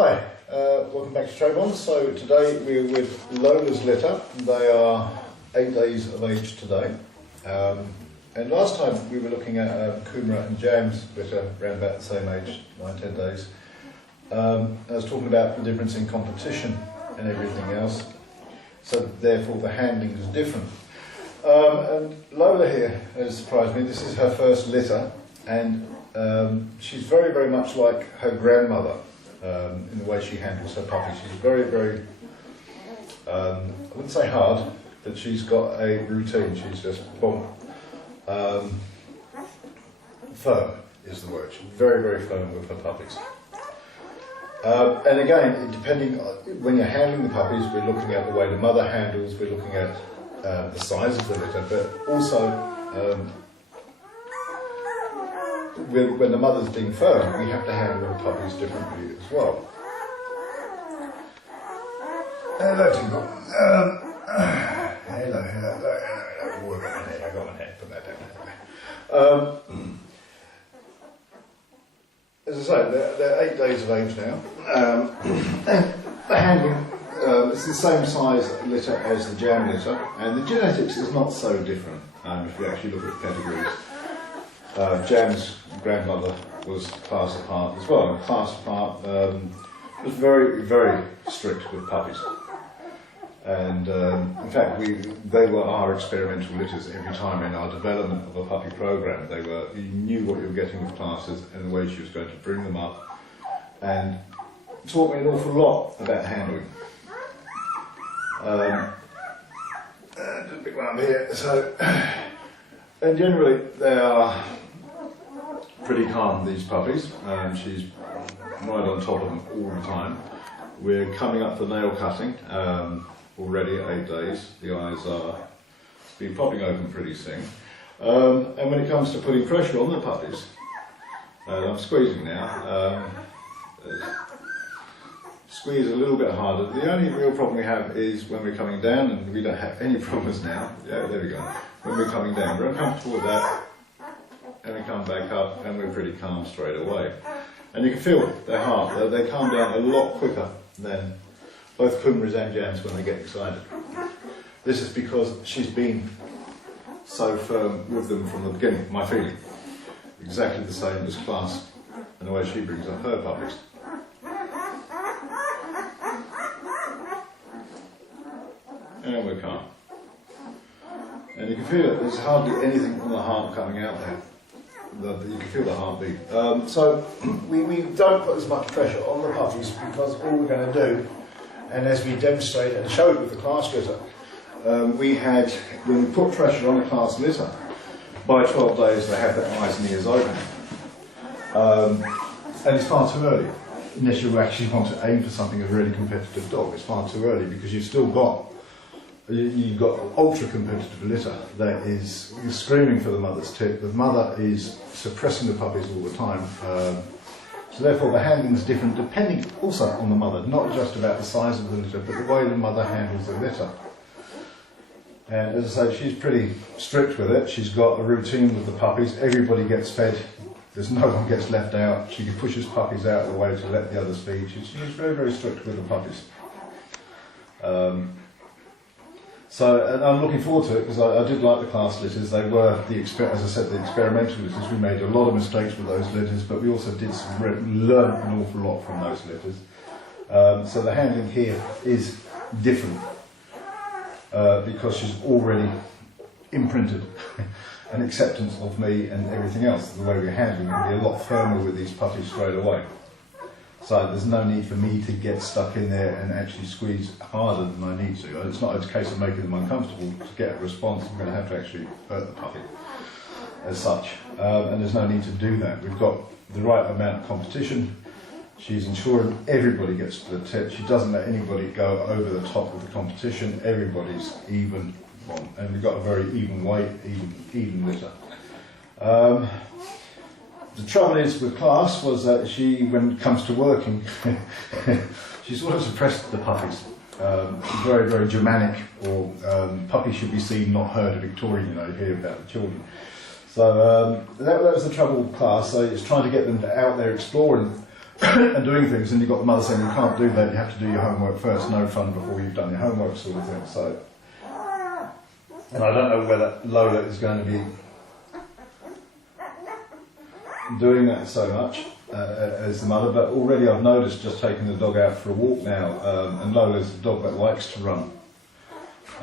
Hi, welcome back to TREBONS. So today we're with Lola's litter. They are 8 days of age today. And last time we were looking at Kumara and Jam's litter, around about the same age, 9-10 days. I was talking about the difference in competition and everything else. So therefore the handling is different. And Lola here has surprised me. This is her first litter, and she's very, very much like her grandmother. In the way she handles her puppy. She's very, very, I wouldn't say hard, but she's got a routine. She's just boom. Firm is the word. She's very, very firm with her puppies. And again, depending on, when you're handling the puppies, we're looking at the way the mother handles, we're looking at the size of the litter, but also when the mother's being firm, we have to handle the puppies differently as well. Hello, Tingle. Hello. Oh, I got my head. Put that down. As I say, they're 8 days of age now. The handling is the same size litter as the Jam litter, and the genetics is not so different if you actually look at pedigrees. Jam's grandmother was class apart as well, and class apart was very, very strict with puppies. And in fact, they were our experimental litters every time in our development of a puppy program. You knew what you were getting with classes and the way she was going to bring them up, and taught me an awful lot about handling. Just a big one here. So, and generally they are pretty calm, these puppies. She's right on top of them all the time. We're coming up for nail cutting already at 8 days. The eyes are been popping open pretty soon. And when it comes to putting pressure on the puppies, I'm squeezing now. Squeeze a little bit harder. The only real problem we have is when we're coming down, and we don't have any problems now. Yeah, there we go. When we're coming down, we're uncomfortable with that. And we come back up and we're pretty calm straight away. And you can feel their heart, they calm down a lot quicker than both Kumaras and Jams when they get excited. This is because she's been so firm with them from the beginning, my feeling. Exactly the same as class and the way she brings up her puppies. And we're calm. And you can feel it, there's hardly anything from the heart coming out there. You can feel the heartbeat. So we don't put as much pressure on the puppies, because all we're going to do, and as we demonstrate and show it with the class litter, when we put pressure on a class litter, by 12 days they have their eyes and ears open. And it's far too early, unless you actually want to aim for something as a really competitive dog. It's far too early, because you've got ultra competitive litter that is screaming for the mother's tip. The mother is suppressing the puppies all the time. So therefore the handling is different depending also on the mother, not just about the size of the litter, but the way the mother handles the litter. And as I say, she's pretty strict with it. She's got a routine with the puppies. Everybody gets fed. There's no one gets left out. She pushes puppies out of the way to let the others feed. She's very, very strict with the puppies. And I'm looking forward to it, because I did like the class litters. They were, as I said, the experimental litters. We made a lot of mistakes with those litters, but we also did learn an awful lot from those litters. So the handling here is different, because she's already imprinted an acceptance of me and everything else. The way we're handling it will be a lot firmer with these puppies straight away. So there's no need for me to get stuck in there and actually squeeze harder than I need to. It's not a case of making them uncomfortable. To get a response, I'm going to have to actually hurt the puppy as such. And there's no need to do that. We've got the right amount of competition. She's ensuring everybody gets to the tip. She doesn't let anybody go over the top of the competition. Everybody's even. And we've got a very even weight, even litter. The trouble is with class was that she, when it comes to working, she sort of suppressed the puppies. Very, very Germanic, or puppy should be seen, not heard, a Victorian, you hear about the children. So that was the trouble with class. So it's trying to get them out there exploring and doing things, and you've got the mother saying you can't do that, you have to do your homework first, no fun before you've done your homework sort of thing. So, and I don't know whether Lola is going to be doing that so much as the mother, but already I've noticed just taking the dog out for a walk now, and Lola's a dog that likes to run.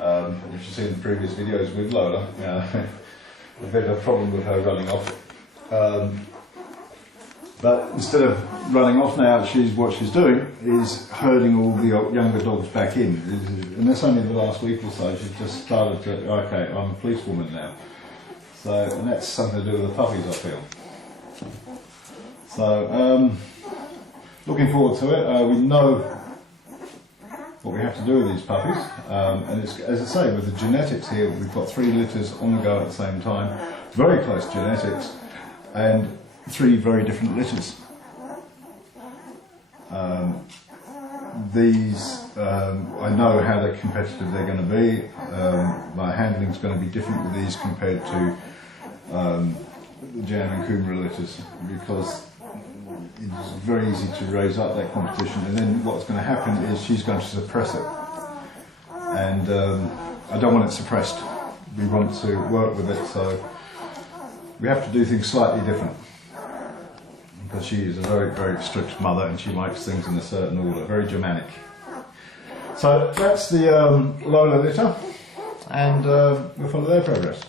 And if you've seen the previous videos with Lola, a bit of a problem with her running off. But instead of running off now, what she's doing is herding all the younger dogs back in. And that's only the last week or so. She's just started to, okay, I'm a policewoman now. So, and that's something to do with the puppies, I feel. So, looking forward to it. We know what we have to do with these puppies. And it's, as I say, with the genetics here, we've got 3 litters on the go at the same time. Very close genetics. And 3 very different litters. I know how competitive they're going to be. My handling is going to be different with these compared to the Jam and Kumara litters, because it's very easy to raise up that competition, and then what's going to happen is she's going to suppress it. And I don't want it suppressed. We want to work with it, so we have to do things slightly different. Because she is a very, very strict mother, and she likes things in a certain order, very Germanic. So that's the Lola litter, and we'll follow their progress.